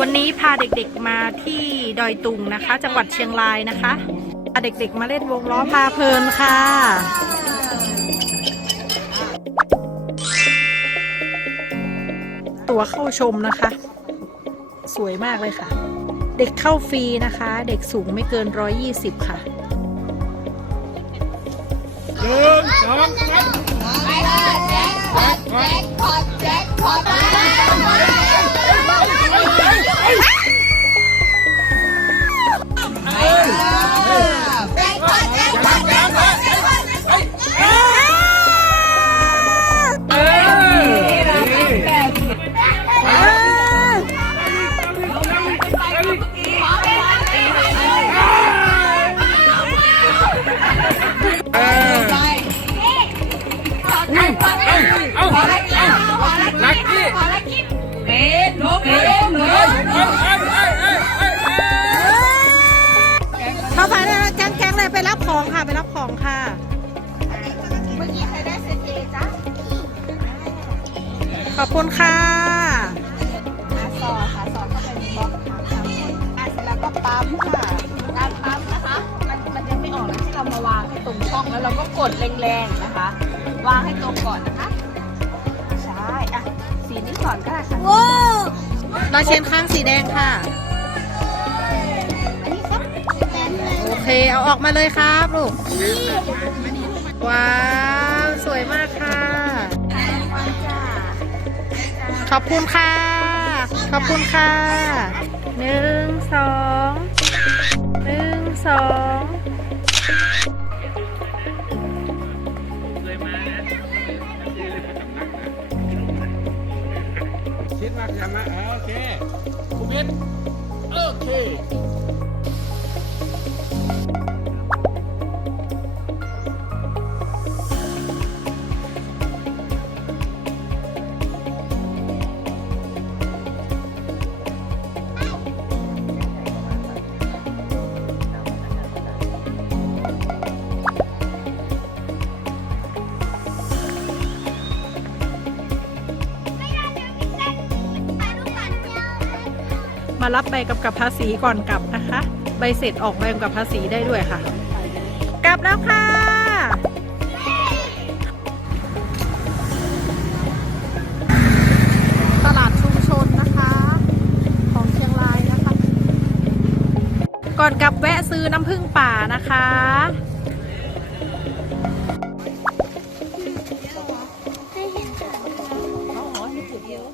วันนี้พาเด็กๆมาที่ดอยตุงนะคะ จังหวัดเชียงรายนะคะพาเด็กๆมาเล่นวงล้อพาเพลินค่ะตั๋วเข้าชมนะคะ สวยมากเลยค่ะ เด็กเข้าฟรีนะคะ เด็กสูงไม่เกิน 120 ค่ะหนึ่งสองสามเอา ขอบคุณค่ะอาซอค่ะซอก็เป็นบล็อกค่ะอะเสร็จแล้วก็ปั๊มค่ะการปั๊มนะคะ มันมันยังไม่ออกนะที่เรามาวางให้ตรงช่องแล้วเราก็กดแรงๆนะคะ วางให้ตรงก่อนนะคะ ใช่อะสีนี้ก่อนก็ได้ค่ะเราเชนข้างสีแดงค่ะ อันนี้ครับแดงเลยโอเค เอาออกมาเลยครับลูก ว้าว สวยมากค่ะวันจ้า ขอบคุณค่ะ ขอบคุณค่ะหนึ่งสองหนึ่งสองคิดมากยังมาโอเคคุณเพชรโอเคารับใบกำกับภาษีก่อนกลับนะคะ ใบเสร็จออกใบกำกับภาษีได้ด้วยค่ะ กลับแล้วค่ะ ตลาดชุมชนนะคะ ของเชียงรายนะคะ ก่อนกลับแวะซื้อน้ำผึ้งป่านะคะให้เห็นเดียว